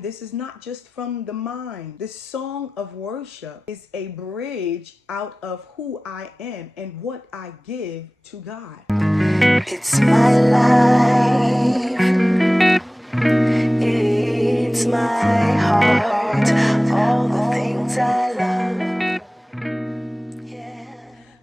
This is not just from the mind. This song of worship is a bridge out of who I am and what I give to God. It's my life, it's my heart, all the things I love. Yeah.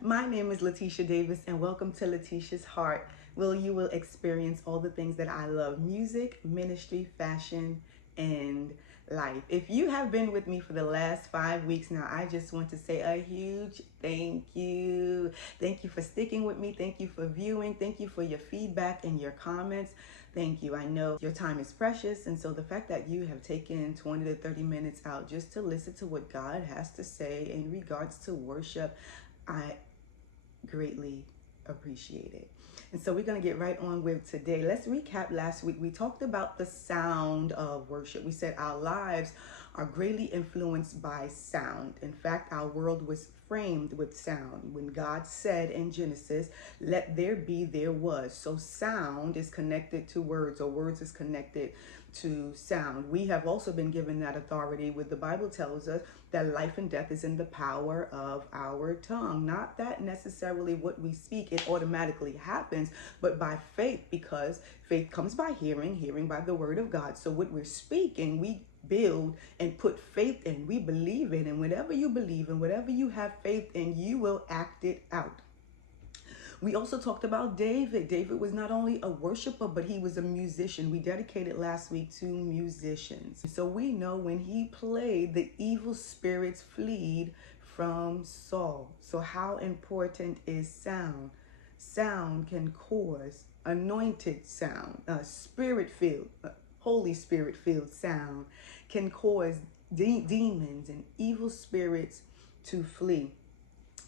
My name is Letitia Davis, and welcome to Letitia's Heart, where you will experience all the things that I love: music, ministry, fashion, and life. If you have been with me for the last 5 weeks now, I just want to say a huge thank you. Thank you for sticking with me. Thank you for viewing. Thank you for your feedback and your comments. Thank you. I know your time is precious, and so the fact that you have taken 20 to 30 minutes out just to listen to what God has to say in regards to worship, I greatly appreciate it. And so we're going to get right on with today. Let's recap last week. We talked about the sound of worship. We said our lives are greatly influenced by sound. In fact, our world was framed with sound. When God said in Genesis, "Let there be," there was. So sound is connected to words, or words is connected to sound. We have also been given that authority, with the Bible tells us that life and death is in the power of our tongue. Not that necessarily what we speak, it automatically happens, but by faith, because faith comes by hearing, hearing by the word of God. So what we're speaking, we build and put faith in, we believe in, and whatever you believe in, whatever you have faith in, you will act it out. We also talked about David. David was not only a worshiper, but he was a musician. We dedicated last week to musicians. So we know when he played, the evil spirits fled from Saul. So how important is sound? Sound can cause anointed sound, spirit-filled, Holy Spirit-filled sound can cause demons and evil spirits to flee.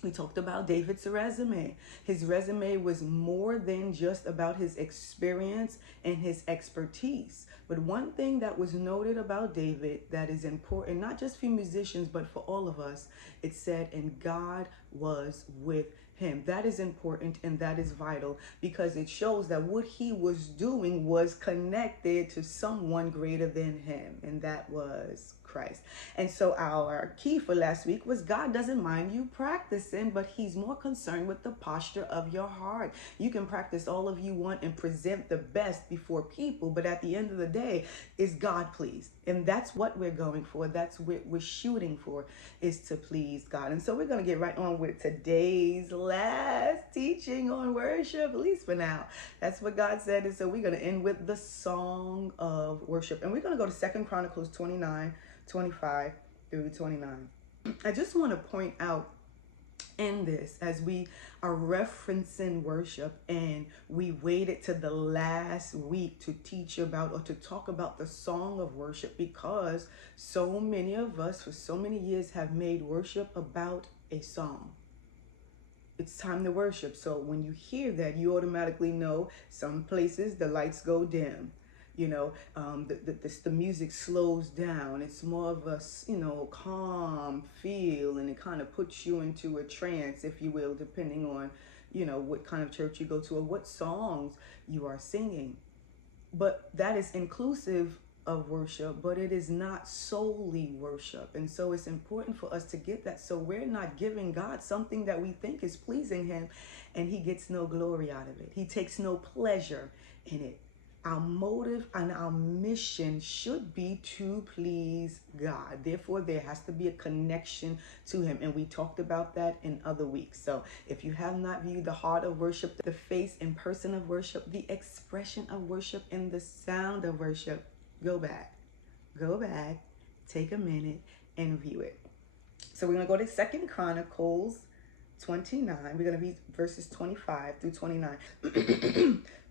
We talked about David's resume. His resume was more than just about his experience and his expertise. But one thing that was noted about David that is important, not just for musicians, but for all of us, it said, "And God was with him." That is important and that is vital, because it shows that what he was doing was connected to someone greater than him, and that was Christ. And so our key for last week was God doesn't mind you practicing, but he's more concerned with the posture of your heart. You can practice all of you want and present the best before people, but at the end of the day, is God pleased? And that's what we're going for. That's what we're shooting for, is to please God. And so we're going to get right on with today's last teaching on worship, at least for now. That's what God said. And so we're going to end with the song of worship. And we're going to go to 2 Chronicles 29:25 through 29. I just want to point out in this, as we are referencing worship, and we waited to the last week to teach about, or to talk about, the song of worship, because so many of us for so many years have made worship about a song. It's time to worship. So when you hear that, you automatically know some places the lights go dim. The music slows down. It's more of a, calm feel, and it kind of puts you into a trance, if you will, depending on, what kind of church you go to or what songs you are singing. But that is inclusive of worship, but it is not solely worship. And so it's important for us to get that, so we're not giving God something that we think is pleasing him, and he gets no glory out of it. He takes no pleasure in it. Our motive and our mission should be to please God. Therefore, there has to be a connection to him. And we talked about that in other weeks. So if you have not viewed the heart of worship, the face and person of worship, the expression of worship, and the sound of worship, go back, take a minute and view it. So we're going to go to 2 Chronicles 29. We're going to read verses 25 through 29.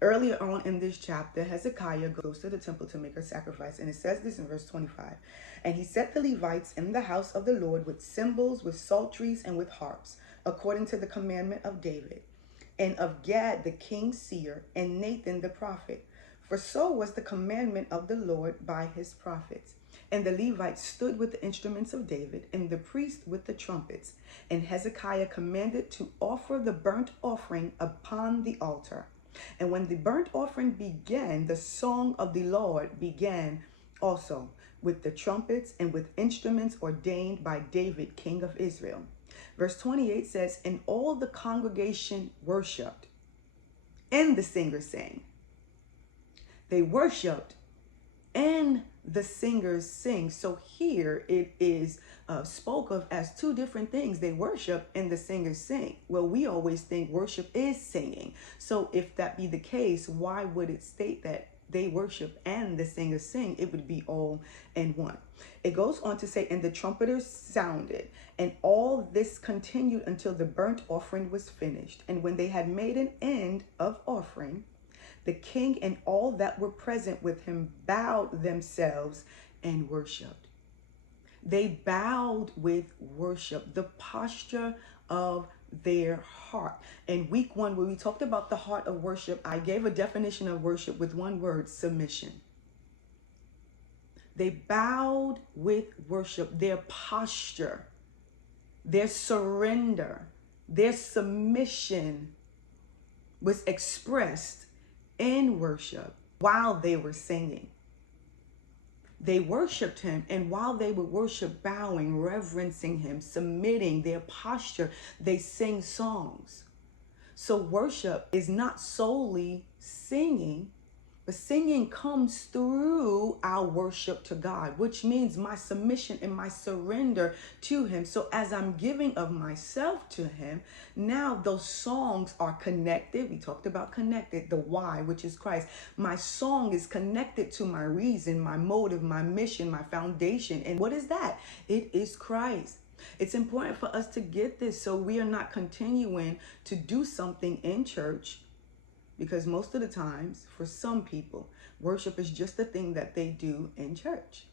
Earlier on in this chapter, Hezekiah goes to the temple to make a sacrifice, and it says this in verse 25. "And he set the Levites in the house of the Lord with cymbals, with psalteries, and with harps, according to the commandment of David, and of Gad the king's seer, and Nathan the prophet. For so was the commandment of the Lord by his prophets. And the Levites stood with the instruments of David, and the priests with the trumpets. And Hezekiah commanded to offer the burnt offering upon the altar. And when the burnt offering began, the song of the Lord began also. with the trumpets and with instruments ordained by David, king of Israel. Verse 28 says, and all the congregation worshiped, and the singers sang. They worshiped, and the singers sing. So here it is spoke of as two different things. They worship and the singers sing. Well, we always think worship is singing. So if that be the case, why would it state that they worship and the singers sing? It would be all in one. It goes on to say, and the trumpeters sounded, and all this continued until the burnt offering was finished. And when they had made an end of offering, the king and all that were present with him bowed themselves and worshiped. They bowed with worship, the posture of their heart. In week 1, where we talked about the heart of worship, I gave a definition of worship with one word: submission. They bowed with worship, their posture, their surrender, their submission was expressed in worship while they were singing. They worshiped him, and while they would worship, bowing, reverencing him, submitting their posture, they sing songs. So worship is not solely singing, but singing comes through our worship to God, which means my submission and my surrender to him. So as I'm giving of myself to him, now those songs are connected. We talked about connected, the why, which is Christ. My song is connected to my reason, my motive, my mission, my foundation. And what is that? It is Christ. It's important for us to get this so we are not continuing to do something in church, because most of the times, for some people, worship is just a thing that they do in church.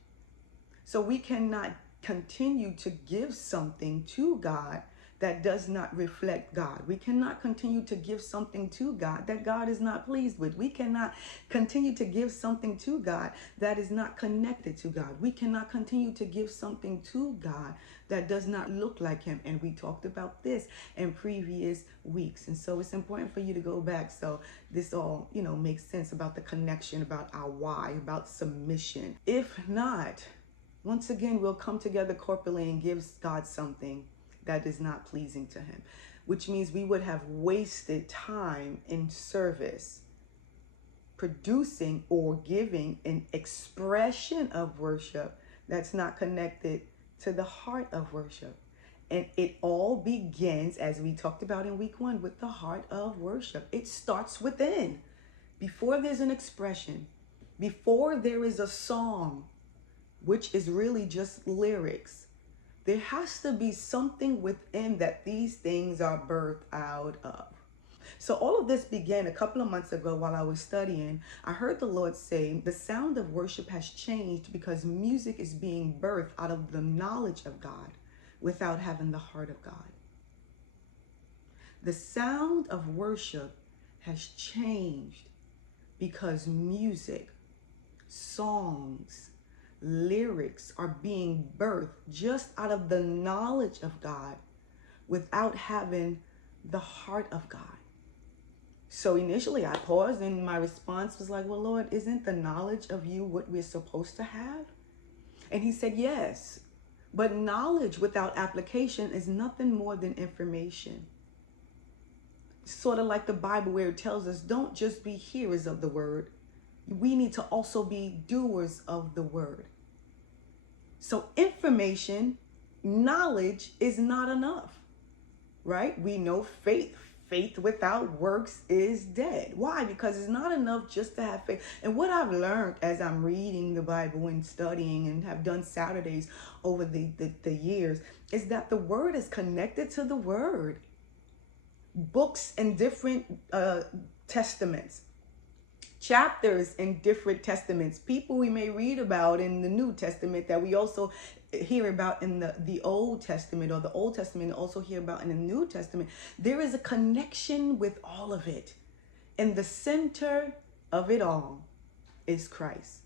So we cannot continue to give something to God that does not reflect God. We cannot continue to give something to God that God is not pleased with. We cannot continue to give something to God that is not connected to God. We cannot continue to give something to God that does not look like him. And we talked about this in previous weeks. And so it's important for you to go back so this all, makes sense about the connection, about our why, about submission. If not, once again, we'll come together corporately and give God something that is not pleasing to him, which means we would have wasted time in service, producing or giving an expression of worship that's not connected to the heart of worship. And it all begins, as we talked about in week 1, with the heart of worship. It starts within. Before there's an expression, before there is a song, which is really just lyrics, there has to be something within that these things are birthed out of. So all of this began a couple of months ago while I was studying. I heard the Lord say the sound of worship has changed because music is being birthed out of the knowledge of God without having the heart of God. The sound of worship has changed because music, songs, lyrics are being birthed just out of the knowledge of God without having the heart of God. So initially I paused and my response was like, well, Lord, isn't the knowledge of you what we're supposed to have? And he said, yes, but knowledge without application is nothing more than information. Sort of like the Bible where it tells us, don't just be hearers of the word. We need to also be doers of the word. So information, knowledge is not enough, right? We know faith without works is dead. Why? Because it's not enough just to have faith. And what I've learned as I'm reading the Bible and studying and have done Saturdays over the years is that the word is connected to the word. Books in different testaments, chapters in different testaments, people we may read about in the New Testament that we also hear about in the Old Testament, or the Old Testament also hear about in the New Testament. There is a connection with all of it. And the center of it all is Christ.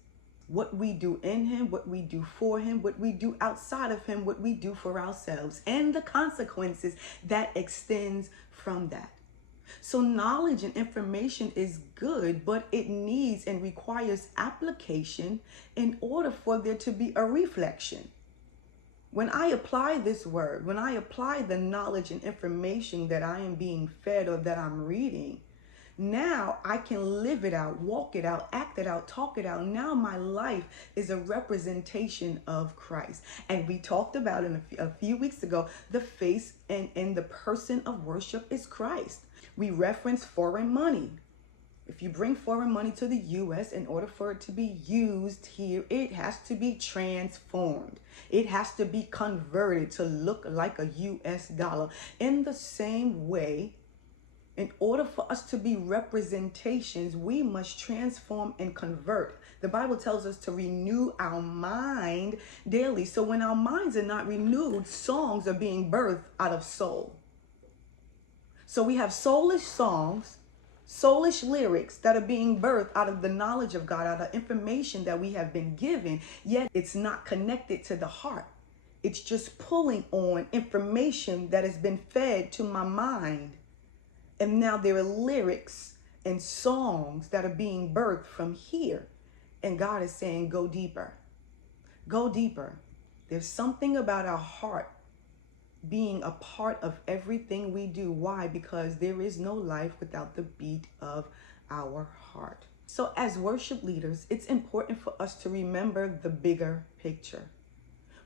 What we do in him, what we do for him, what we do outside of him, what we do for ourselves, and the consequences that extends from that. So knowledge and information is good, but it needs and requires application in order for there to be a reflection. When I apply this word, when I apply the knowledge and information that I am being fed or that I'm reading, now I can live it out, walk it out, act it out, talk it out. Now my life is a representation of Christ. And we talked about in a few weeks ago, the face and the person of worship is Christ. We reference foreign money. If you bring foreign money to the U.S., in order for it to be used here, it has to be transformed. It has to be converted to look like a U.S. dollar. In the same way, in order for us to be representations, we must transform and convert. The Bible tells us to renew our mind daily. So when our minds are not renewed, songs are being birthed out of soul. So we have soulish songs, soulish lyrics that are being birthed out of the knowledge of God, out of information that we have been given, yet it's not connected to the heart. It's just pulling on information that has been fed to my mind. And now there are lyrics and songs that are being birthed from here. And God is saying, go deeper. Go deeper. There's something about our heart being a part of everything we do. Why? Because there is no life without the beat of our heart. So as worship leaders, it's important for us to remember the bigger picture.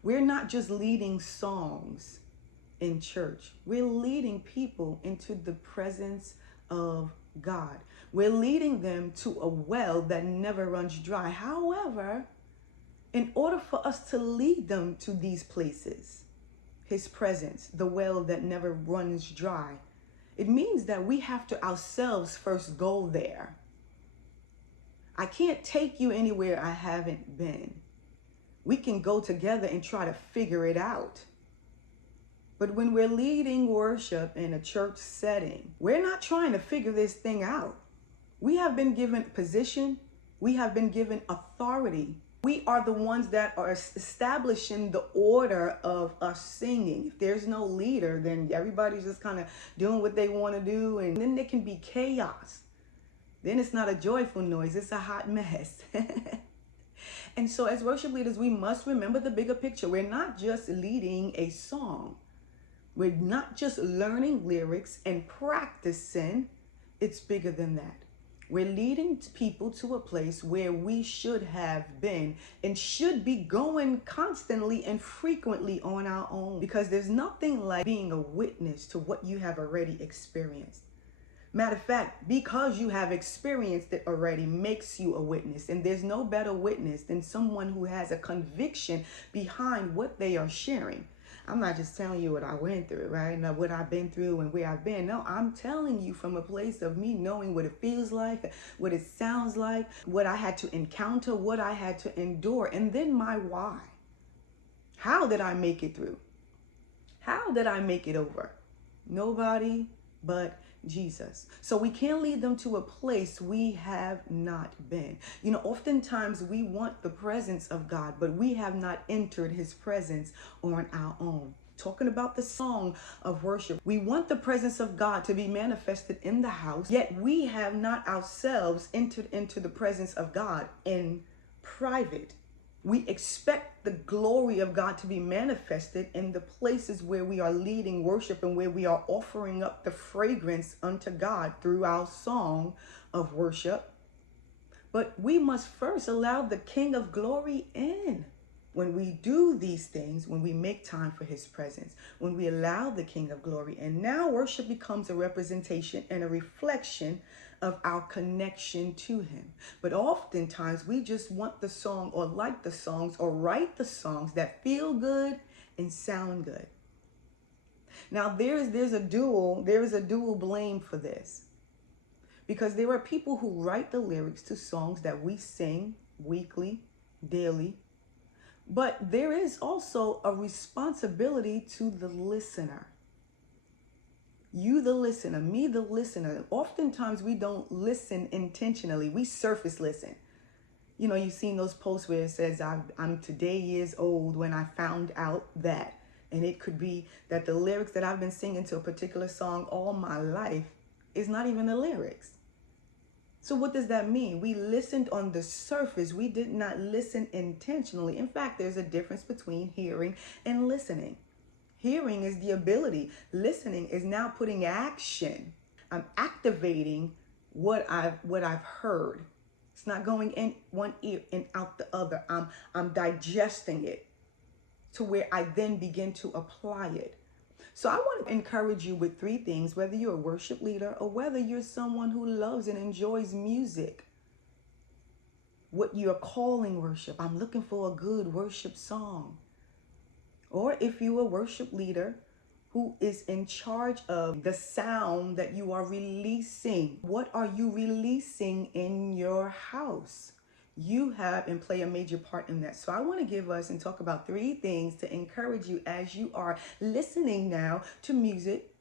We're not just leading songs in church. We're leading people into the presence of God. We're leading them to a well that never runs dry. However, in order for us to lead them to these places, his presence, the well that never runs dry, it means that we have to ourselves first go there. I can't take you anywhere I haven't been. We can go together and try to figure it out. But when we're leading worship in a church setting, we're not trying to figure this thing out. We have been given position. We have been given authority. We are the ones that are establishing the order of us singing. If there's no leader, then everybody's just kind of doing what they want to do. And then there can be chaos. Then it's not a joyful noise. It's a hot mess. And so as worship leaders, we must remember the bigger picture. We're not just leading a song. We're not just learning lyrics and practicing. It's bigger than that. We're leading people to a place where we should have been and should be going constantly and frequently on our own, because there's nothing like being a witness to what you have already experienced. Matter of fact, because you have experienced it already makes you a witness. And there's no better witness than someone who has a conviction behind what they are sharing. I'm not just telling you what I went through, right? Now, what I've been through and where I've been. No, I'm telling you from a place of me knowing what it feels like, what it sounds like, what I had to encounter, what I had to endure, and then my why. How did I make it through? How did I make it over? Nobody but Jesus. So we can't lead them to a place we have not been. You know, oftentimes we want the presence of God, but we have not entered his presence on our own. Talking about the song of worship, we want the presence of God to be manifested in the house, yet we have not ourselves entered into the presence of God in private. We expect the glory of God to be manifested in the places where we are leading worship and where we are offering up the fragrance unto God through our song of worship. But we must first allow the King of Glory in. When we do these things, when we make time for his presence, when we allow the King of Glory in, now worship becomes a representation and a reflection of our connection to him. But oftentimes we just want the song or like the songs or write the songs that feel good and sound good. Now there is a dual blame for this, because there are people who write the lyrics to songs that we sing weekly, daily, but there is also a responsibility to the listener. You, the listener, me, the listener. Oftentimes we don't listen intentionally. We surface listen. You know, you've seen those posts where it says, I'm today years old when I found out that. And it could be that the lyrics that I've been singing to a particular song all my life is not even the lyrics. So what does that mean? We listened on the surface. We did not listen intentionally. In fact, there's a difference between hearing and listening. Hearing is the ability. Listening is now putting action. I'm activating what I've heard. It's not going in one ear and out the other. I'm digesting it to where I then begin to apply it. So I want to encourage you with 3 things, whether you're a worship leader or whether you're someone who loves and enjoys music. What you're calling worship. I'm looking for a good worship song. Or if you're a worship leader who is in charge of the sound that you are releasing. What are you releasing in your house? You have and play a major part in that. So I want to give us and talk about 3 things to encourage you as you are listening now to music,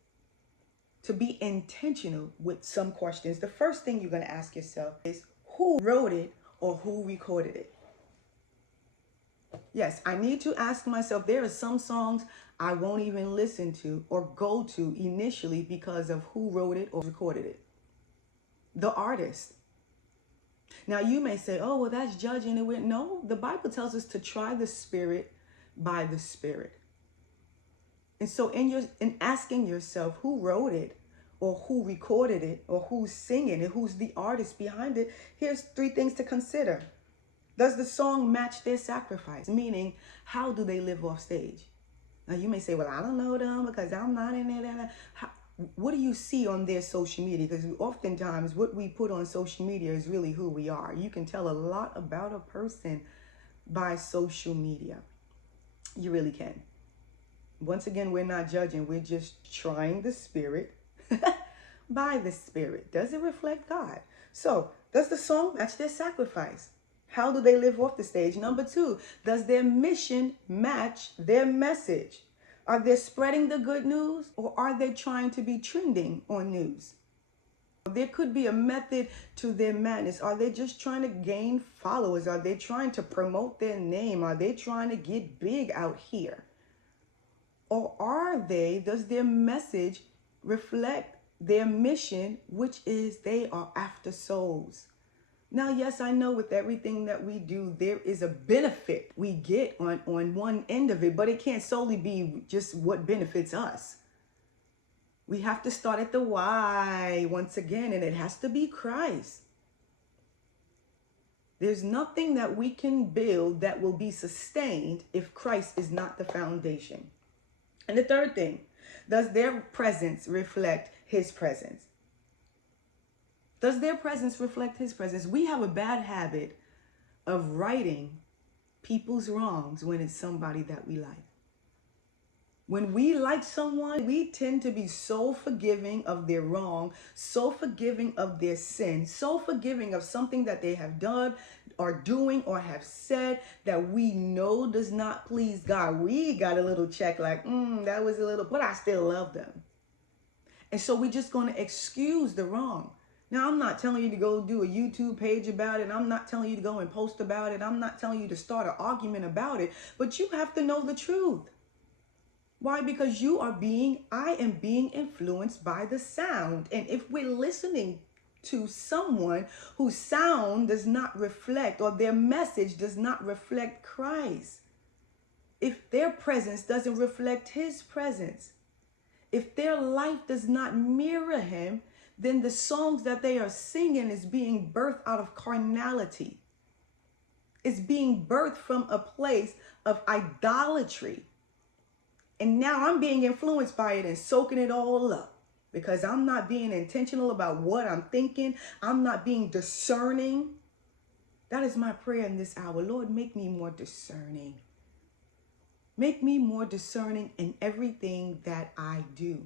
to be intentional with some questions. The first thing you're going to ask yourself is, who wrote it or who recorded it? Yes, I need to ask myself, there are some songs I won't even listen to or go to initially because of who wrote it or recorded it. The artist. Now you may say, oh, well, that's judging it. No, the Bible tells us to try the spirit by the spirit. And so in asking yourself who wrote it or who recorded it or who's singing it, who's the artist behind it, here's 3 things to consider. Does the song match their sacrifice? Meaning, how do they live off stage? Now you may say, well, I don't know them because I'm not in there. What do you see on their social media? Because oftentimes what we put on social media is really who we are. You can tell a lot about a person by social media. You really can. Once again, we're not judging. We're just trying the spirit by the spirit. Does it reflect God? So does the song match their sacrifice? How do they live off the stage? Number 2, does their mission match their message? Are they spreading the good news or are they trying to be trending on news? There could be a method to their madness. Are they just trying to gain followers? Are they trying to promote their name? Are they trying to get big out here? Or does their message reflect their mission, which is they are after souls? Now, yes, I know with everything that we do, there is a benefit we get on one end of it, but it can't solely be just what benefits us. We have to start at the why once again, and it has to be Christ. There's nothing that we can build that will be sustained if Christ is not the foundation. And the 3rd thing, does their presence reflect his presence? Does their presence reflect his presence? We have a bad habit of righting people's wrongs when it's somebody that we like. When we like someone, we tend to be so forgiving of their wrong, so forgiving of their sin, so forgiving of something that they have done or doing or have said that we know does not please God. We got a little check like, that was a little, but I still love them. And so we're just going to excuse the wrong. Now, I'm not telling you to go do a YouTube page about it. I'm not telling you to go and post about it. I'm not telling you to start an argument about it. But you have to know the truth. Why? Because I am being influenced by the sound. And if we're listening to someone whose sound does not reflect or their message does not reflect Christ, if their presence doesn't reflect his presence, if their life does not mirror him, then the songs that they are singing is being birthed out of carnality. It's being birthed from a place of idolatry. And now I'm being influenced by it and soaking it all up because I'm not being intentional about what I'm thinking. I'm not being discerning. That is my prayer in this hour. Lord, make me more discerning. Make me more discerning in everything that I do.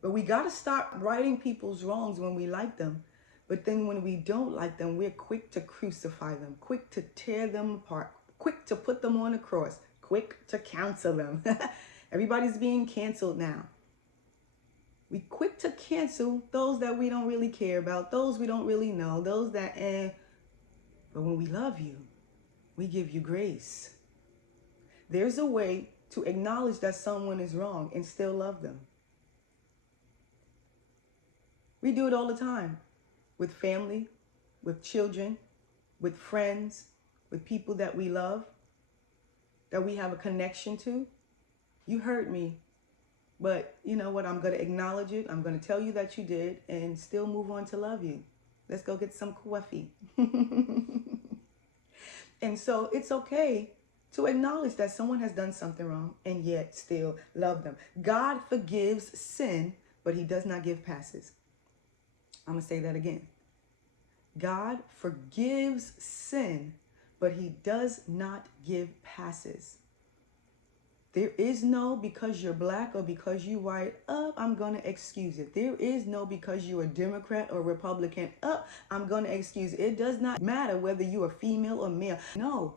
But we got to stop righting people's wrongs when we like them. But then when we don't like them, we're quick to crucify them, quick to tear them apart, quick to put them on a cross, quick to cancel them. Everybody's being canceled now. We quick to cancel those that we don't really care about, those we don't really know, those that, But when we love you, we give you grace. There's a way to acknowledge that someone is wrong and still love them. We do it all the time with family, with children, with friends, with people that we love, that we have a connection to. You hurt me, but you know what? I'm going to acknowledge it. I'm going to tell you that you did and still move on to love you. Let's go get some coffee. And so it's okay to acknowledge that someone has done something wrong and yet still love them. God forgives sin, but he does not give passes. I'm going to say that again. God forgives sin, but he does not give passes. There is no because you're black or because you white, I'm going to excuse it. There is no because you're a Democrat or Republican, I'm going to excuse it. It does not matter whether you are female or male. No.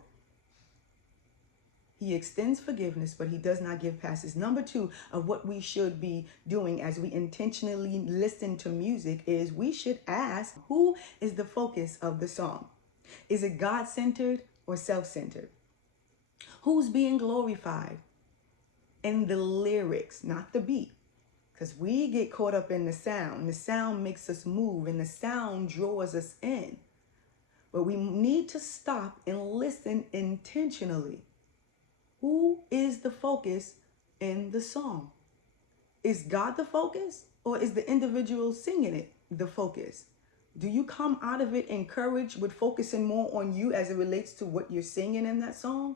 He extends forgiveness, but he does not give passes. Number 2 of what we should be doing as we intentionally listen to music is we should ask, who is the focus of the song? Is it God-centered or self-centered? Who's being glorified? In the lyrics, not the beat. Because we get caught up in the sound. The sound makes us move and the sound draws us in. But we need to stop and listen intentionally. Who is the focus in the song? Is God the focus or is the individual singing it the focus? Do you come out of it encouraged with focusing more on you as it relates to what you're singing in that song?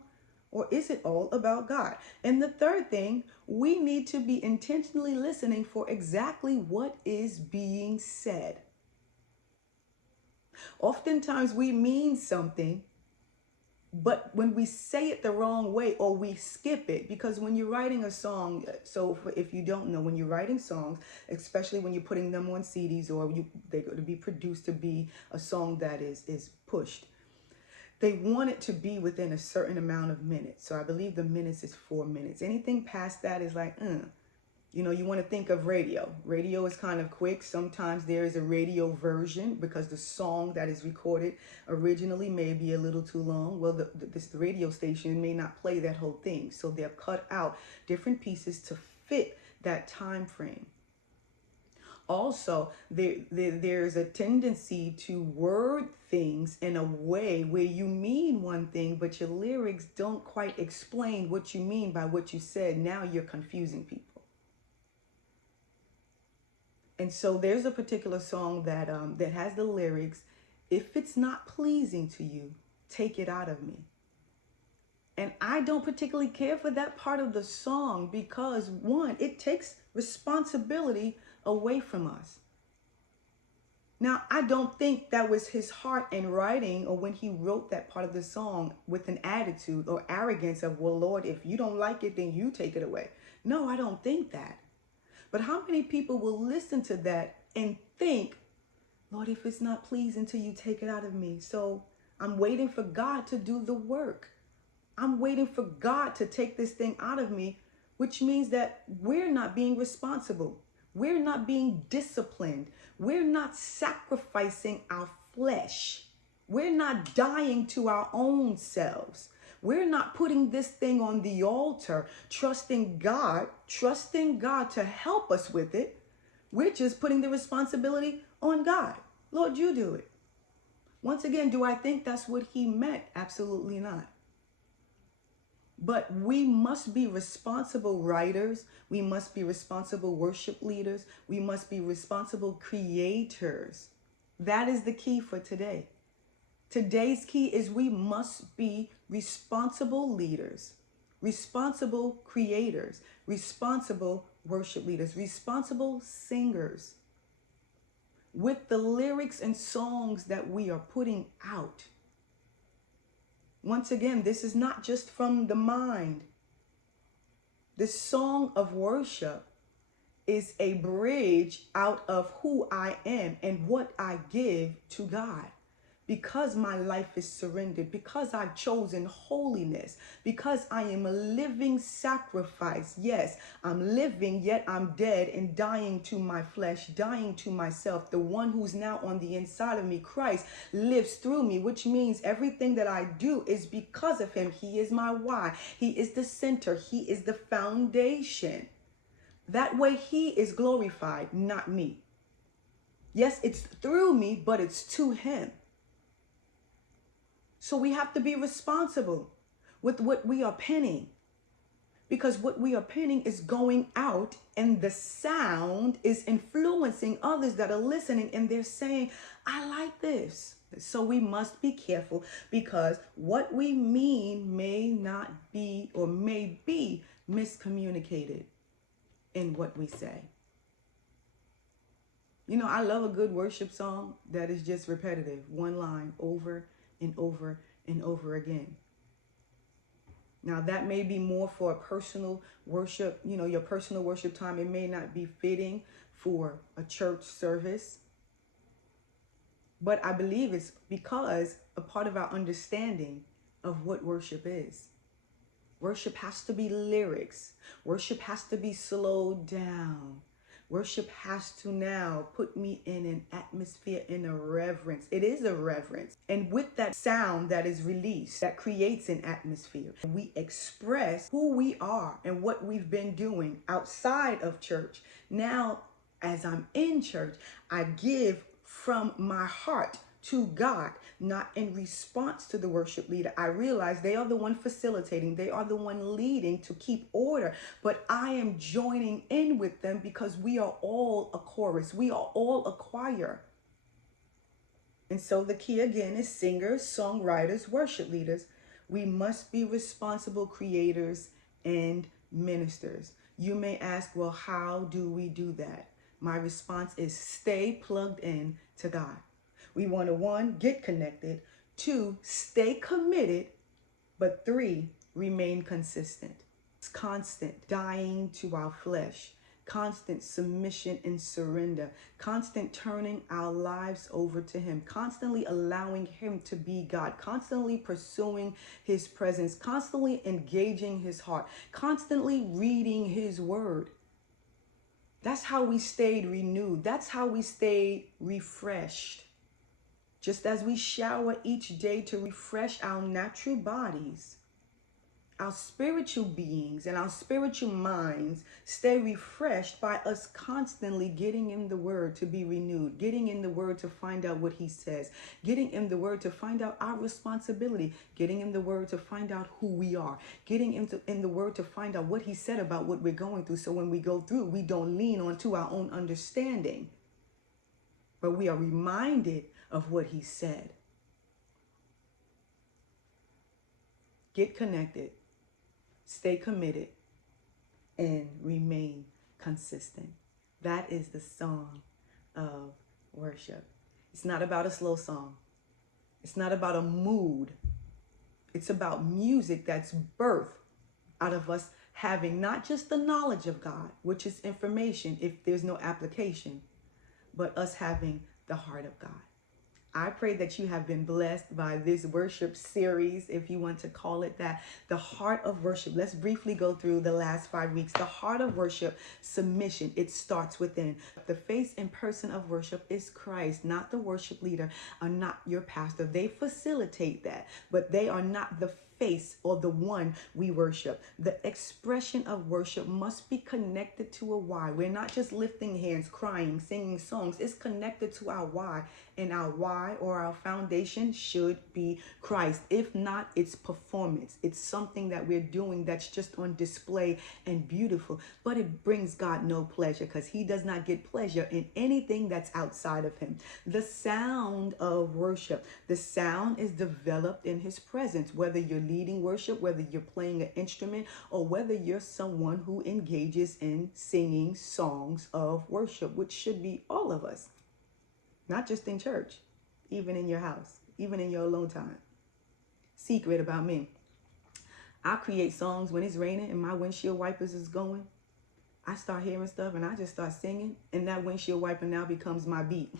Or is it all about God? And the third thing, we need to be intentionally listening for exactly what is being said. Oftentimes we mean something, but when we say it the wrong way or we skip it, because when you're writing a song, so if you don't know, when you're writing songs, especially when you're putting them on CDs or they're going to be produced to be a song that is pushed, they want it to be within a certain amount of minutes. So I believe the minutes is 4 minutes. Anything past that is like, You know, you want to think of radio. Radio is kind of quick. Sometimes there is a radio version because the song that is recorded originally may be a little too long. Well, this radio station may not play that whole thing. So they'll cut out different pieces to fit that time frame. Also, there's a tendency to word things in a way where you mean one thing, but your lyrics don't quite explain what you mean by what you said. Now you're confusing people. And so there's a particular song that that has the lyrics, if it's not pleasing to you, take it out of me. And I don't particularly care for that part of the song because, one, it takes responsibility away from us. Now, I don't think that was his heart in writing or when he wrote that part of the song with an attitude or arrogance of, well, Lord, if you don't like it, then you take it away. No, I don't think that. But how many people will listen to that and think, Lord, if it's not pleasing to you, take it out of me. So I'm waiting for God to do the work. I'm waiting for God to take this thing out of me, which means that we're not being responsible. We're not being disciplined. We're not sacrificing our flesh. We're not dying to our own selves. We're not putting this thing on the altar, trusting God to help us with it. We're just putting the responsibility on God. Lord, you do it. Once again, do I think that's what he meant? Absolutely not. But we must be responsible writers. We must be responsible worship leaders. We must be responsible creators. That is the key for today. Today's key is we must be responsible leaders, responsible creators, responsible worship leaders, responsible singers with the lyrics and songs that we are putting out. Once again, this is not just from the mind. This song of worship is a bridge out of who I am and what I give to God. Because my life is surrendered, because I've chosen holiness, because I am a living sacrifice. Yes, I'm living, yet I'm dead and dying to my flesh, dying to myself. The one who's now on the inside of me, Christ, lives through me, which means everything that I do is because of him. He is my why. He is the center. He is the foundation. That way he is glorified, not me. Yes, it's through me, but it's to him. So we have to be responsible with what we are penning, because what we are penning is going out and the sound is influencing others that are listening, and they're saying, I like this. So we must be careful, because what we mean may not be, or may be, miscommunicated in what we say. You know, I love a good worship song that is just repetitive, one line over and over and over again. Now, that may be more for a personal worship, you know, your personal worship time. It may not be fitting for a church service. But I believe it's because a part of our understanding of what worship is. Worship has to be lyrics. Worship has to be slowed down. Worship has to now put me in an atmosphere, in a reverence. It is a reverence. And with that sound that is released, that creates an atmosphere. We express who we are and what we've been doing outside of church. Now, as I'm in church, I give from my heart to God, not in response to the worship leader. I realize they are the one facilitating, they are the one leading to keep order, but I am joining in with them because we are all a chorus, we are all a choir. And so the key again is singers, songwriters, worship leaders. We must be responsible creators and ministers. You may ask, well, how do we do that? My response is stay plugged in to God. We want to, 1, get connected, 2, stay committed, but 3, remain consistent. It's constant dying to our flesh, constant submission and surrender, constant turning our lives over to him, constantly allowing him to be God, constantly pursuing his presence, constantly engaging his heart, constantly reading his word. That's how we stayed renewed. That's how we stayed refreshed. Just as we shower each day to refresh our natural bodies, our spiritual beings and our spiritual minds stay refreshed by us constantly getting in the word to be renewed, getting in the word to find out what he says, getting in the word to find out our responsibility, getting in the word to find out who we are, getting in the word to find out what he said about what we're going through. So when we go through, we don't lean onto our own understanding, but we are reminded of what he said. Get connected, stay committed, and remain consistent. That is the song of worship. It's not about a slow song. It's not about a mood. It's about music that's birthed out of us having not just the knowledge of God, which is information if there's no application, but us having the heart of God. I pray that you have been blessed by this worship series, if you want to call it that. The heart of worship. Let's briefly go through the last 5 weeks. The heart of worship, submission. It starts within. The face and person of worship is Christ, not the worship leader, or not your pastor. They facilitate that, but they are not the face or the one we worship. The expression of worship must be connected to a why. We're not just lifting hands, crying, singing songs. It's connected to our why, and our why or our foundation should be Christ. If not, it's performance. It's something that we're doing that's just on display and beautiful, but it brings God no pleasure, because he does not get pleasure in anything that's outside of him. The sound of worship. The sound is developed in his presence, whether you're leading worship, whether you're playing an instrument, or whether you're someone who engages in singing songs of worship, which should be all of us, not just in church, even in your house, even in your alone time. Secret about me: I create songs when it's raining and my windshield wipers is going. I start hearing stuff and I just start singing, and that windshield wiper now becomes my beat.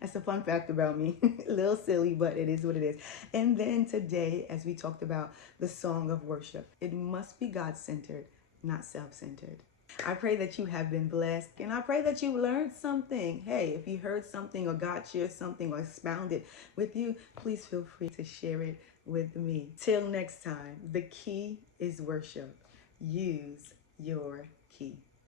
That's a fun fact about me. A little silly, but it is what it is. And then today, as we talked about the song of worship, it must be God-centered, not self-centered. I pray that you have been blessed, and I pray that you learned something. Hey, if you heard something or God shared something or expounded with you, please feel free to share it with me. Till next time, the key is worship. Use your key.